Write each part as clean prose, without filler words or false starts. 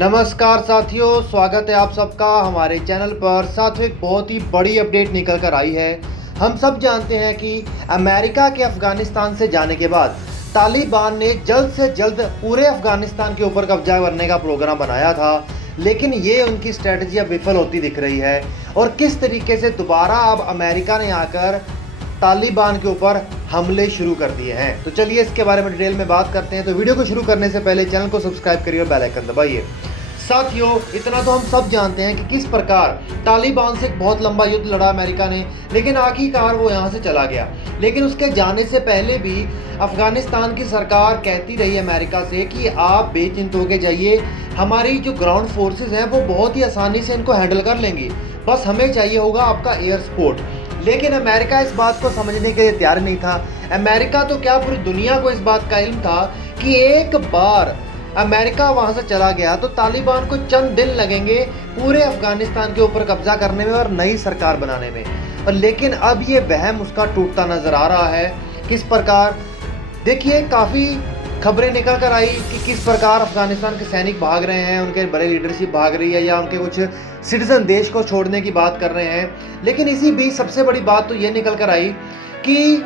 नमस्कार साथियों, स्वागत है आप सबका हमारे चैनल पर। साथियों, एक बहुत ही बड़ी अपडेट निकल कर आई है। हम सब जानते हैं कि अमेरिका के अफ़गानिस्तान से जाने के बाद तालिबान ने जल्द से जल्द पूरे अफ़गानिस्तान के ऊपर कब्जा करने का प्रोग्राम बनाया था, लेकिन ये उनकी स्ट्रेटजी अब विफल होती दिख रही है। और किस तरीके से दोबारा अब अमेरिका ने आकर तालिबान के ऊपर हमले शुरू कर दिए हैं, तो चलिए इसके बारे में डिटेल में बात करते हैं। तो वीडियो को शुरू करने से पहले चैनल को सब्सक्राइब करिए और बेल आइकन दबाइए। साथियों, इतना तो हम सब जानते हैं कि किस प्रकार तालिबान से एक बहुत लंबा युद्ध लड़ा अमेरिका ने, लेकिन आखिरकार वो यहाँ से चला गया। लेकिन उसके जाने से पहले भी अफगानिस्तान की सरकार कहती रही अमेरिका से कि आप बेचिंत होके जाइए, हमारी जो ग्राउंड फोर्सेस हैं वो बहुत ही आसानी से इनको हैंडल कर लेंगी, बस हमें चाहिए होगा आपका एयर सपोर्ट। लेकिन अमेरिका इस बात को समझने के लिए तैयार नहीं था। अमेरिका तो क्या, पूरी दुनिया को इस बात का इल्म था कि एक बार अमेरिका वहां से चला गया तो तालिबान को चंद दिन लगेंगे पूरे अफगानिस्तान के ऊपर कब्जा करने में और नई सरकार बनाने में। और लेकिन अब ये वहम उसका टूटता नजर आ रहा है। किस प्रकार, देखिए, काफ़ी खबरें निकल कर आई कि किस प्रकार अफगानिस्तान के सैनिक भाग रहे हैं, उनके बड़े लीडरशिप भाग रही है या उनके कुछ सिटीजन देश को छोड़ने की बात कर रहे हैं। लेकिन इसी बीच सबसे बड़ी बात तो ये निकल कर आई कि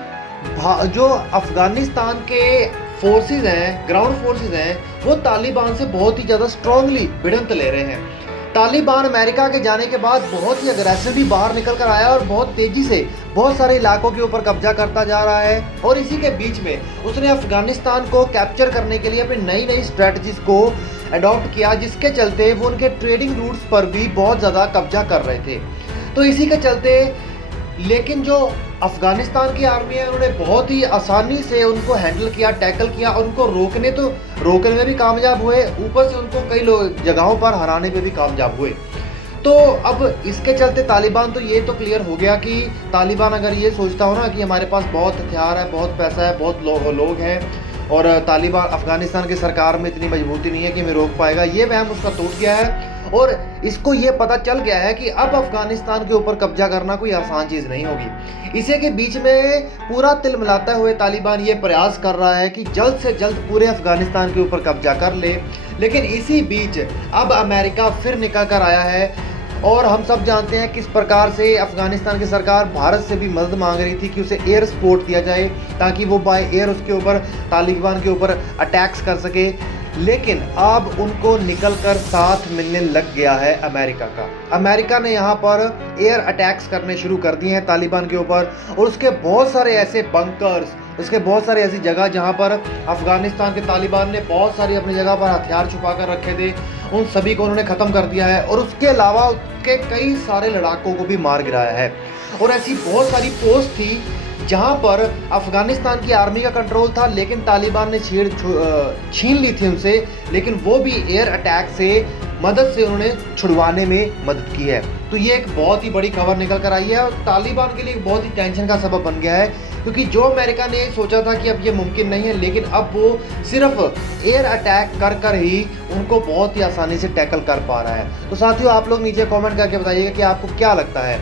जो अफगानिस्तान के फोर्सेस हैं, ग्राउंड फोर्सेस हैं, वो तालिबान से बहुत ही ज़्यादा स्ट्रांगली भिड़ंत ले रहे हैं। तालिबान अमेरिका के जाने के बाद बहुत ही अग्रेसिवली बाहर निकल कर आया और बहुत तेज़ी से बहुत सारे इलाकों के ऊपर कब्जा करता जा रहा है। और इसी के बीच में उसने अफगानिस्तान को कैप्चर करने के लिए अपनी नई नई स्ट्रेटजीज को अडॉप्ट किया, जिसके चलते वो उनके ट्रेडिंग रूट्स पर भी बहुत ज़्यादा कब्जा कर रहे थे। तो इसी के चलते, लेकिन जो अफगानिस्तान की आर्मी है उन्होंने बहुत ही आसानी से उनको हैंडल किया, टैकल किया, उनको रोकने में भी कामयाब हुए, ऊपर से उनको कई जगहों पर हराने में भी कामयाब हुए। तो अब इसके चलते तालिबान तो ये तो क्लियर हो गया कि तालिबान अगर ये सोचता हो ना कि हमारे पास बहुत हथियार है, बहुत पैसा है, बहुत लोग हैं और तालिबान अफगानिस्तान की सरकार में इतनी मजबूती नहीं है कि हमें रोक पाएगा, ये वहम उसका टूट गया है। और इसको ये पता चल गया है कि अब अफगानिस्तान के ऊपर कब्जा करना कोई आसान चीज़ नहीं होगी। इसी के बीच में पूरा तिलमिलाते हुए तालिबान ये प्रयास कर रहा है कि जल्द से जल्द पूरे अफगानिस्तान के ऊपर कब्जा कर ले। लेकिन इसी बीच अब अमेरिका फिर निकल कर आया है और हम सब जानते हैं किस प्रकार से अफगानिस्तान की सरकार भारत से भी मदद मांग रही थी कि उसे एयर सपोर्ट दिया जाए ताकि वो बाय एयर उसके ऊपर तालिबान के ऊपर अटैक्स कर सके। लेकिन अब उनको निकलकर साथ मिलने लग गया है अमेरिका का। अमेरिका ने यहाँ पर एयर अटैक्स करने शुरू कर दिए हैं तालिबान के ऊपर, और उसके बहुत सारे ऐसे बंकर्स, उसके बहुत सारी ऐसी जगह जहाँ पर अफगानिस्तान के तालिबान ने बहुत सारी अपनी जगह पर हथियार छुपा कर रखे थे, उन सभी को उन्होंने ख़त्म कर दिया है। और उसके अलावा उसके कई सारे लड़ाकों को भी मार गिराया है। और ऐसी बहुत सारी पोस्ट थी जहां पर अफगानिस्तान की आर्मी का कंट्रोल था, लेकिन तालिबान ने छीन ली थी उनसे, लेकिन वो भी एयर अटैक से मदद से उन्होंने छुड़वाने में मदद की है। तो ये एक बहुत ही बड़ी खबर निकल कर आई है और तालिबान के लिए एक बहुत ही टेंशन का सबब बन गया है, क्योंकि जो अमेरिका ने सोचा था कि अब ये मुमकिन नहीं है, लेकिन अब वो सिर्फ एयर अटैक कर कर ही उनको बहुत ही आसानी से टैकल कर पा रहा है। तो साथियों, आप लोग नीचे कमेंट करके बताइएगा कि आपको क्या लगता है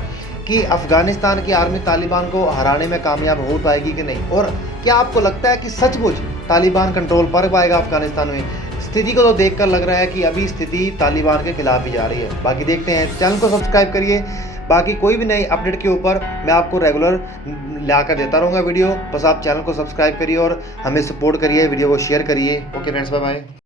कि अफगानिस्तान की आर्मी तालिबान को हराने में कामयाब हो पाएगी कि नहीं, और क्या आपको लगता है कि सचमुच तालिबान कंट्रोल कर पाएगा अफगानिस्तान में। स्थिति को तो देखकर लग रहा है कि अभी स्थिति तालिबान के खिलाफ ही जा रही है। बाकी देखते हैं। चैनल को सब्सक्राइब करिए, बाकी कोई भी नई अपडेट के ऊपर मैं आपको रेगुलर लाकर देता रहूँगा वीडियो। बस आप चैनल को सब्सक्राइब करिए और हमें सपोर्ट करिए, वीडियो को शेयर करिए। Okay friends, bye bye.